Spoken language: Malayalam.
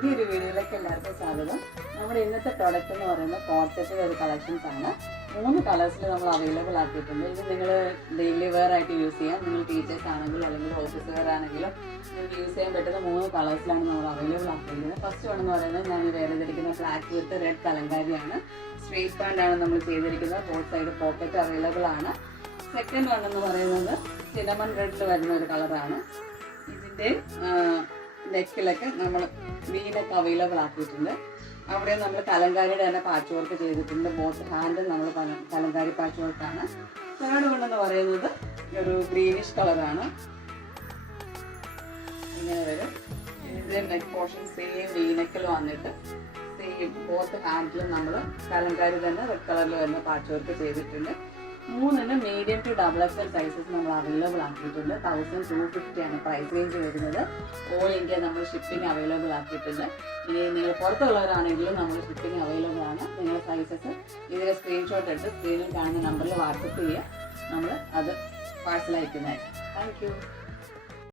പുതിയൊരു വീഡിയോയിലേക്ക് എല്ലാവർക്കും സ്വാഗതം. നമ്മുടെ ഇന്നത്തെ പ്രോഡക്റ്റ് എന്ന് പറയുന്നത് കോട്ടത്തിന്റെ ഒരു കളക്ഷൻസ് ആണ്. 3 കളേഴ്സിൽ നമ്മൾ അവൈലബിൾ ആക്കിയിട്ടുണ്ട്. ഇത് നിങ്ങൾ ഡെയിലി വെയർ ആയിട്ട് യൂസ് ചെയ്യാം. നിങ്ങൾ ടീച്ചേഴ്സ് ആണെങ്കിലും അല്ലെങ്കിൽ ഓഫീസ് വെയർ ആണെങ്കിലും നിങ്ങൾക്ക് യൂസ് ചെയ്യാൻ പറ്റുന്ന 3 കളേഴ്സിലാണ് നമ്മൾ അവൈലബിൾ ആക്കിയിരിക്കുന്നത്. ഫസ്റ്റ് വൺ എന്ന് പറയുന്നത് ഞാൻ വേറെ ചെയ്തിരിക്കുന്ന ബ്ലാക്ക് വിത്ത് റെഡ് കലങ്കാരിയാണ്. സ്ട്രേറ്റ് പാൻ്റ് ആണ് നമ്മൾ ചെയ്തിരിക്കുന്നത്. ബോത്ത് സൈഡ് പോക്കറ്റ് അവൈലബിൾ ആണ്. സെക്കൻഡ് വൺ എന്ന് പറയുന്നത് സിനമൺ റെഡിൽ വരുന്ന ഒരു കളറാണ്. ഇതിൻ്റെ നെക്കിലൊക്കെ നമ്മൾ വീനൊക്കെ അവൈലബിൾ ആക്കിയിട്ടുണ്ട്. അവിടെ നമ്മൾ കലങ്കാരിയുടെ തന്നെ പാച്ച് വർക്ക് ചെയ്തിട്ടുണ്ട്. ബോത്ത് ഹാൻഡ് നമ്മൾ കലങ്കാരി പാച്ച് വർക്കാണ്. തേർഡ് വൺ എന്ന് പറയുന്നത് ഒരു ഗ്രീനിഷ് കളറാണ്. ഇങ്ങനെ വരും. ഇതിൻ്റെ നെക്ക് പോർഷൻ സെയിം വീനക്കിൽ വന്നിട്ട് സെയിം ബോത്ത് ഹാൻഡിലും നമ്മൾ കലങ്കാരി തന്നെ റെഡ് കളറിൽ വരുന്ന പാച്ച് വർക്ക് ചെയ്തിട്ടുണ്ട്. 3 medium to double XL sizes നമ്മൾ അവൈലബിൾ ആക്കിയിട്ടുണ്ട്. 1250 ആണ് പ്രൈസ് റേഞ്ച് വരുന്നത്. ഓൾ ഇന്ത്യ നമ്മൾ ഷിപ്പിംഗ് അവൈലബിൾ ആക്കിയിട്ടുണ്ട്. ഇനി നിങ്ങൾ പുറത്തുള്ളവരാണെങ്കിലും നമ്മൾ ഷിപ്പിംഗ് അവൈലബിൾ ആണ്. നിങ്ങളുടെ സൈസസ് ഇതിലെ സ്ക്രീൻഷോട്ട് എടുത്ത് സ്ക്രീനിൽ കാണുന്ന നമ്പറിൽ വാട്സപ്പ് ചെയ്യുക. നമ്മൾ അത് പാഴ്സൽ അയക്കുന്നതായിരിക്കും. Thank you.